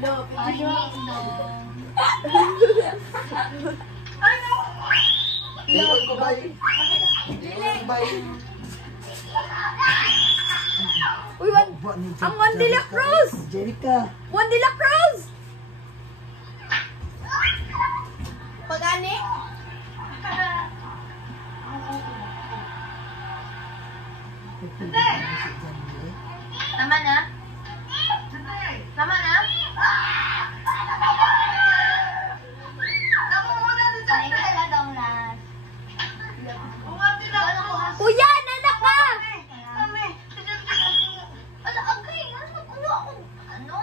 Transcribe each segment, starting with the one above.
Uy, ang Juan de la Cruz! Jerica! Juan de la Cruz! Pagani? Tama na? Tama na? Kuya, nanak ka! Ano,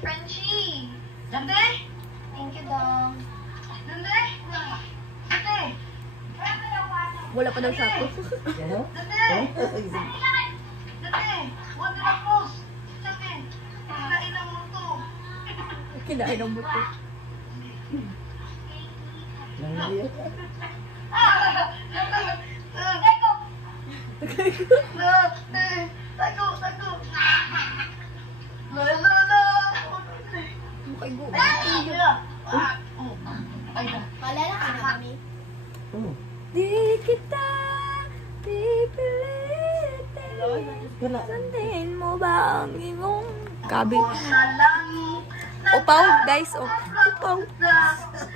Frenchie? Dante? Thank you, Dong. Dante? Dante? Wala pa daw siya ako. Ano? Dante! Huwag na post! Dante! Kinain ang muto! Kinain ang buto. Nangyayari. Mukay go. Palala ka na kami. Di kita pipilitin. Sundin mo ba ang iyong gabi? Upaw, guys. Upaw.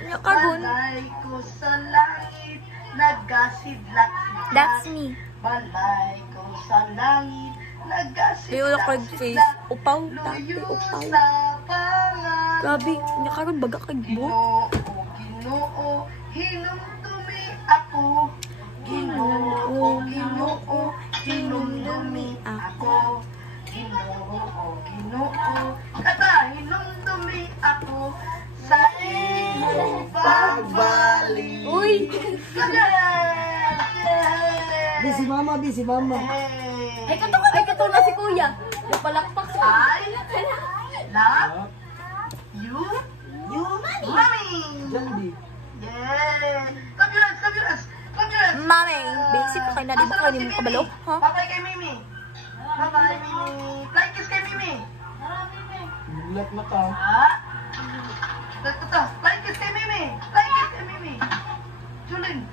Nyakagun. Balay ko sa langit, nagkasidlak. That's me. Balay ko sa langit, nagkasidlak. May ulak kag face. Upaw. Dati, Luyo upaw. sa pangalan. Gabi. Nyakagun baga kag bo. Ginoo, hinumdumi ako. Ginoo, hinumdumi ako. Ginoo, kata hinumdumi ako sa iyong pagbalik. Uy! Busy mama, busy mama. Ay, kato na si kuya. Napalakpak siya. I love you, mommy. Jandi. Yeah. Congrats. Mami, basic ka kayo na. Di ba kayo hindi mo kabalo? Ha? Bye-bye kay Mimi. Bye-bye, Mimi. Fly kiss kay Mimi. Gulat mata. Ito. Fly kiss kay Mimi. Fly kiss kay Mimi. Julin.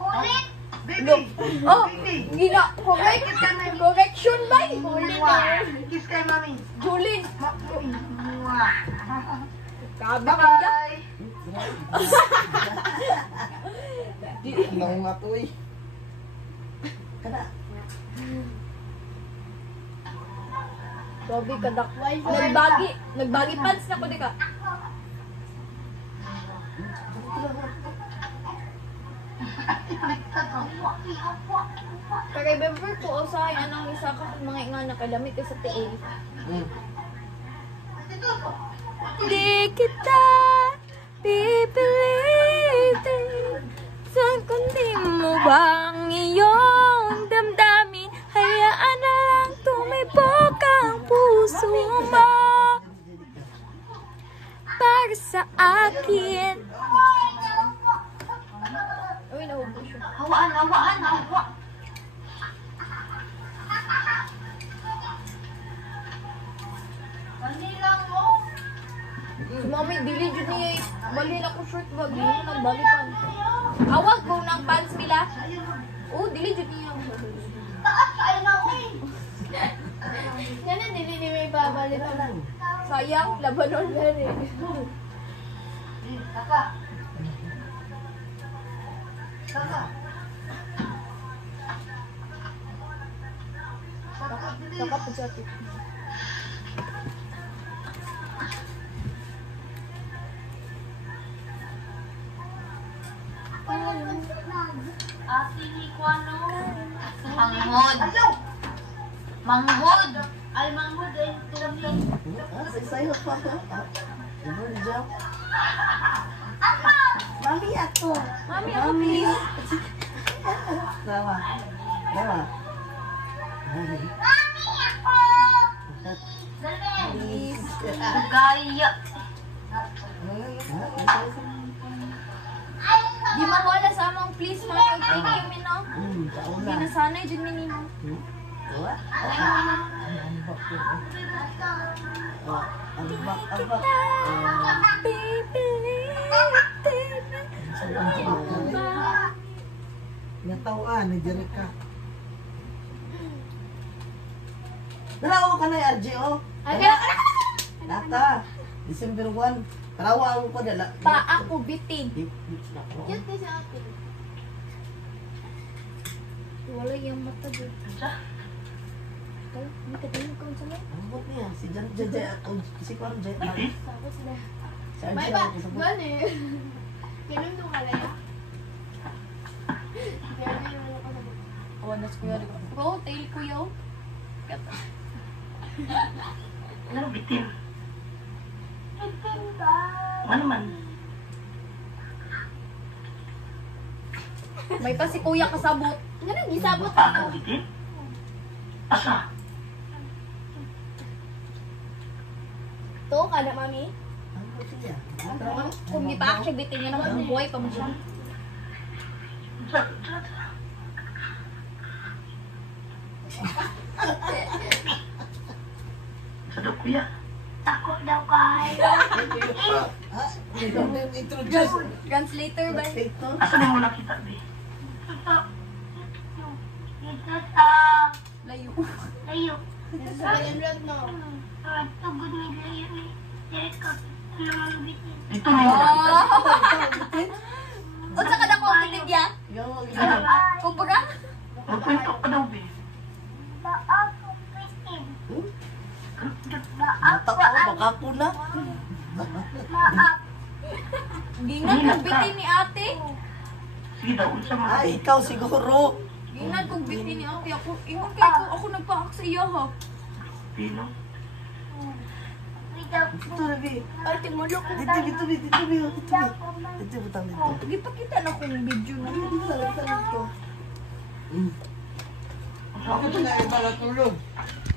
Julin. Baby. Oh, Baby. gina. Fly kiss kay Mimi. Correction ba? Kiss kay Mami. Julin. Sabi ko niya. Bye-bye. Ano nga to eh. Kada. Sabi ka dak. Nagbagi pants na ko di ka. Kaya remember ko usahay anang isa ka mga nga nakadamit ka sa tiil. Di kita pipilitin. Saan kundi mo bang iyong damdamin? Hayaan na lang tumibok ang puso mo para sa akin. Uy, nahubo siya. Hawaan. Manilang mo. Si Mami, dili dyan niya eh. Bali na ko short bag. Dili na nagbali pa. Awag ko ng pants nila. Oh, dili dyan niya. Taas kayo na ko eh. Yan ang dili niya may babali pa lang. Sayang, labanon na rin. Kaka. Saka po sa atin. Ate ni Kuano. Manghod. Ay, manghod ay tumi. Sayo pa ako. Job. Mami ako. Mami, ako please. Sama. Please. Gaya. Di mo wala sa among please. Thank you, Mino. Hindi na sanay dyan, Minino. Wah. Ambak yun. Oh, ambak. Natawan ni Jerica. Dalawa ka na yung RGO. Naka. December 1. Karawa ako pa dala. Pa ako bitin. Cute. Cute kasi ate. Wala yung mata doon. Kaya, hindi ka tingin kung saan yan. Ang bot niya. Si Jan. Si Kwan Jan. Tapos na. Si May RGO ba? ako sa bot. Gwan eh. Ganun doon ka lang. Ganun yung ano ka sa buto. Awanas ko yun. Bro, tail ko yun. Kata. Ano, bitin? Bitin ka. Ano man? May pa si kuya kasabot. Ganun, gisabot Pa ako. ka bitin? Asa? To, kada mami. Ang bot niya. Kung di pa siya bitin niya naman, buhay pa mo siya. Sa daw, kuya. Tako daw kayo. Ha? Introduce. Translator ba? Ito. Asa na mo nakita, be? Dito sa Layo. layo. Dito sa layo no. Tugod ni layo ni Jerica. Ano man bitin. Dito na mo nakita. Unsa ka na ko bitin niya? Kumbaga? Magkwento ka daw, be. Ba ako bitin. Ba Mata ko. Baka ko na. Gingan kong bitin ni ate. Sige daw, unsa mo. Ah, ikaw siguro. Gingan kong bitin ni ate. Ingon kay ko, ako nagpaak sa iya ha. Pino? Ito na, Bi. Ate, malok ko. Dito, Bi. Dito, butang dito. Gipakita na kong video na. Dito. Ako na yung malatulog.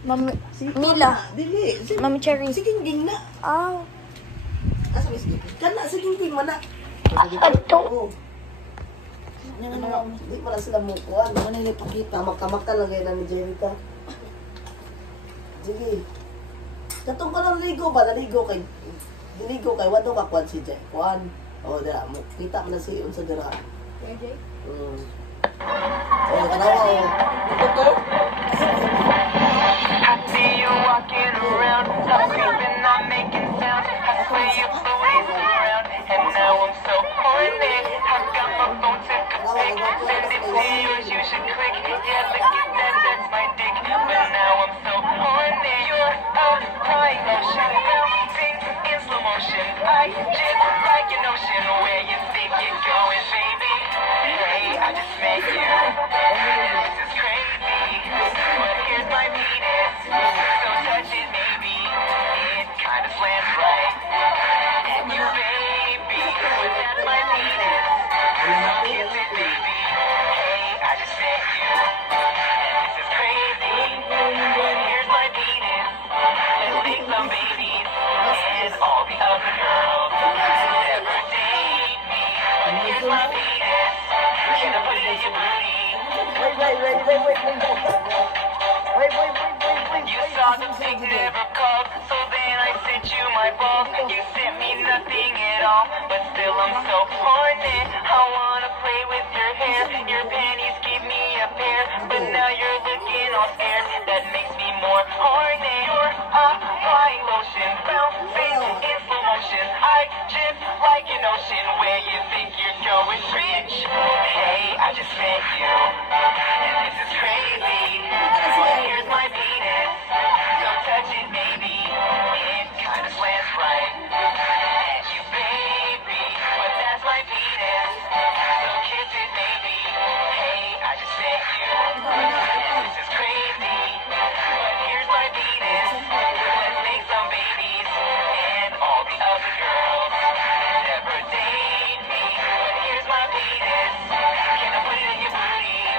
Mami, Mila. Dili. Mami Cherry. Sige, ging na. Ah. Asa ba sige? Kana, sige, ging mana. Oo. Hindi pala sila mukuhan. Ano yung ipakita? Magkamaka lang ngayon ni Jerica. Sige. Katong ka lang naligo ba? Naligo kay... Naligo kay Wado ka kwan si Jay. Kwan. O, dira mo. Kita mo na si Ion sa dira. O, kanawa o. Ito to? I see you walking around, stop creeping, not making sounds. I swear your booty's around, and now I'm so horny. I've got my phone took a pic, send it to yours, you should click. Yeah, look at that, that's my dick. But now I'm so horny. You're a crying ocean, bouncing in slow motion. I just like an ocean, where you think you're going, baby? Hey, I just met you, and this is crazy. But here's my penis. So touch it, maybe. It kinda slants right at you, baby. But that's my penis. So kiss it, baby. Hey, I just met you. And this is crazy. But here's my penis. Let's make some babies. And all the other girls never date me. But here's my penis. Can I put it in your booty? You saw the pig never called, so then I sent you my balls. You sent me nothing at all, but still I'm so horny. I wanna play with your hair, your panties give me a pair, but now you're looking all scared. That makes me more horny. You're a flying lotion, bouncing in slow motion. I just like an ocean, where you think you're going, bitch? Hey, I just met you, and this is crazy. Here's my penis. Don't touch it, baby. It kinda slants right at you, baby. But that's my penis. So kiss it, baby. Hey, I just met you. And this is crazy. But here's my penis. Let's make some babies. And all the other girls never date me. But here's my penis. Can I put it in your booty?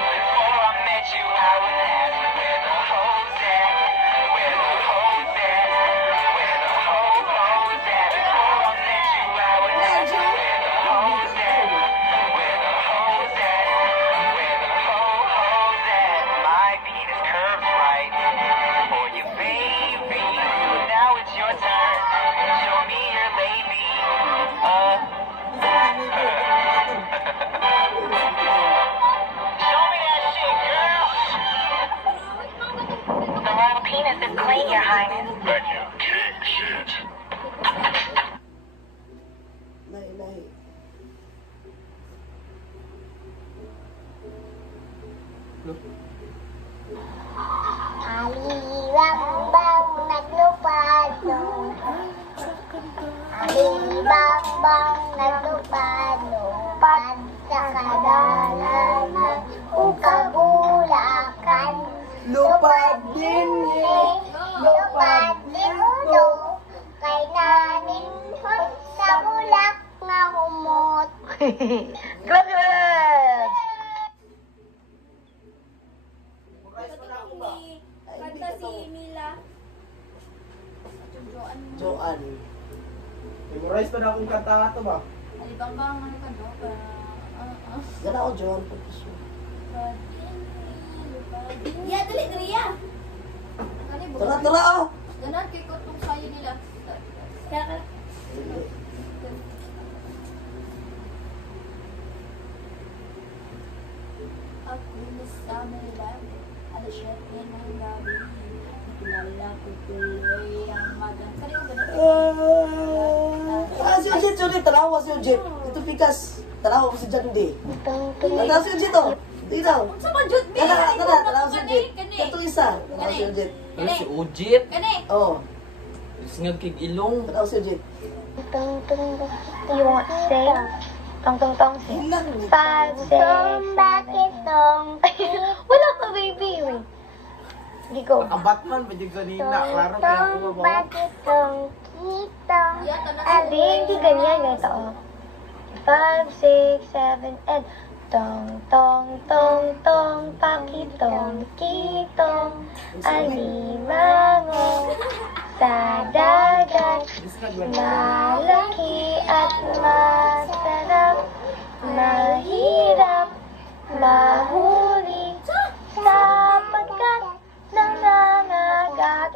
Then you kick shit. Lahi. Alibang naglupad nung Alibang naglupad nung pagkakadalan ng ukabulakan. Lupad din Lupad din ulo kay nanin sa bulak nga humot. Kanta si Mila. Joan. Memorize pa na akong kanta nga to ba? Alibang bang ano ka no? Gana ako Joan po. Ya, dali ya. Tara oh. Ganun kay ko tong sayo nila. Kaya ako nasama nila. Ano siya, yan ang gabi. Kilala ko tuloy ang magang. Kaya ko ganun. Si Ujit, tanawa si Ujit. Ito pikas. Tanawa ko si Jan hindi. Tanawa si Ujit oh. Dito. Unsa man jud mi? Tanawa si Ujit. Ito isa. Tanawa si Ujit. Ano si Ujit? Kani. Oh. Singag kig ilong. Tanawa si Ujit. You want to sing? Tong, sing. Ilan? 5, 6, bakit tong? Wala pa, baby. Wait. Hindi ko. Naka-Batman ba yung kanina? Klaro kaya ako ba? Bakit tong kitong? Ya, tanang Ali, hindi ganyan. Ganito, oh. 5, 6, 7, and tong, pakitong, kitong, alimango, sa dagat, malaki at masarap, mahirap, mahuli, sapagkat nangangagat.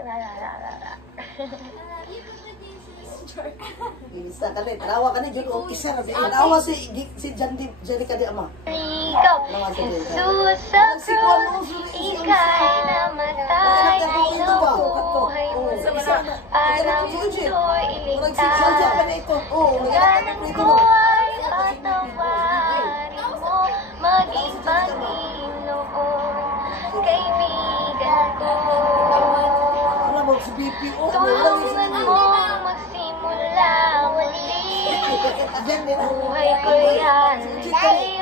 Isa ka rin. Tanawa ka rin. Yun o isa na. Tanawa si Jan ka di ama. Ikaw, susuko, ika'y namatay, inubuhay mo. Para mundo'y iligtas. Ganang ko'y patawarin mo, maging Panginoon, kaibigan ko. Wala mo si BPO. Tulungan mo magsimula muli. Jan din. Buhay ko'y handa'y